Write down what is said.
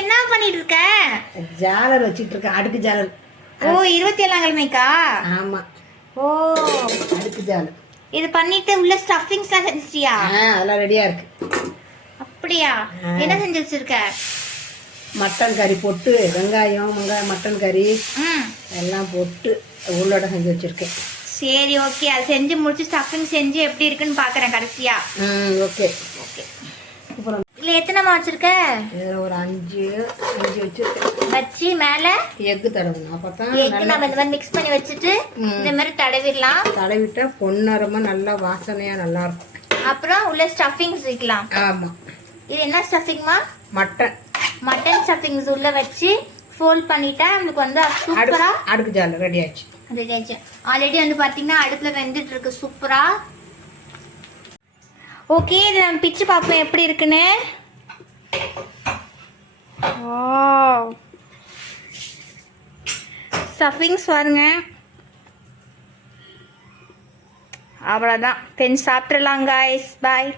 என்ன பண்ணிட்டு இருக்க? ஜாலர் வச்சிட்டு இருக்கேன், அடுக்கு ஜாலர். ஓ 27ஆம் கிழமைக்கா? ஆமா. ஓ அடுக்கு ஜாலர். இது பண்ணிட்டு உள்ள ஸ்டஃபிங்ஸ்லாம் செஞ்சிட்டியா? அதெல்லாம் ரெடியா இருக்கு. அப்படியா? என்ன செஞ்சு வச்சிருக்க? மட்டன் கறி போட்டு வெங்காயம் மட்டன் கறி எல்லாம் போட்டு உள்ளோட செஞ்சு வச்சிருக்கேன். சரி ஓகே, அது செஞ்சு முடிச்சு ஸ்டஃபிங் செஞ்சு எப்படி இருக்குன்னு பாக்குறேன் கடைசியா. Okay okay. அப்புறம் இல்ல எத்தனைமா வச்சிருக்க? ஒரு 5 வச்சிருக்கேன். வச்சு மேல எக்கு தடவணும். அப்பதான் எக்கு நம்ம இந்த மாதிரி மிக்ஸ் பண்ணி வச்சுட்டு இந்த மாதிரி தடவிடலாம். தடவிட்டா பொன்னரமா நல்லா வாசனையா நல்லா இருக்கும். அப்புறம் உள்ள ஸ்டஃபிங்ஸ் வைக்கலாம். ஆமா. இது என்ன ஸ்டஃபிங்மா? மட்டன் ஸ்டஃபிங்ஸ் உள்ள வச்சு ஃபோல்ட் பண்ணிட்டா நமக்கு வந்து சூப்பரா அடுக்கு ஜாலர் ரெடி ஆயிடுச்சு. ரெடி ஆயிடுச்சு. ஆல்ரெடி வந்து பாத்தீங்கன்னா அடுப்புல வெந்துட்டு இருக்கு சூப்பரா. ஓகே, இது நம்ம பிச்சு பார்ப்போம் எப்படி இருக்குன்னு. ஸ்டஃபிங்ஸ் பாருங்க. அவ்வளோதான், சாப்பிட்றலாம் காய்ஸ். பாய்.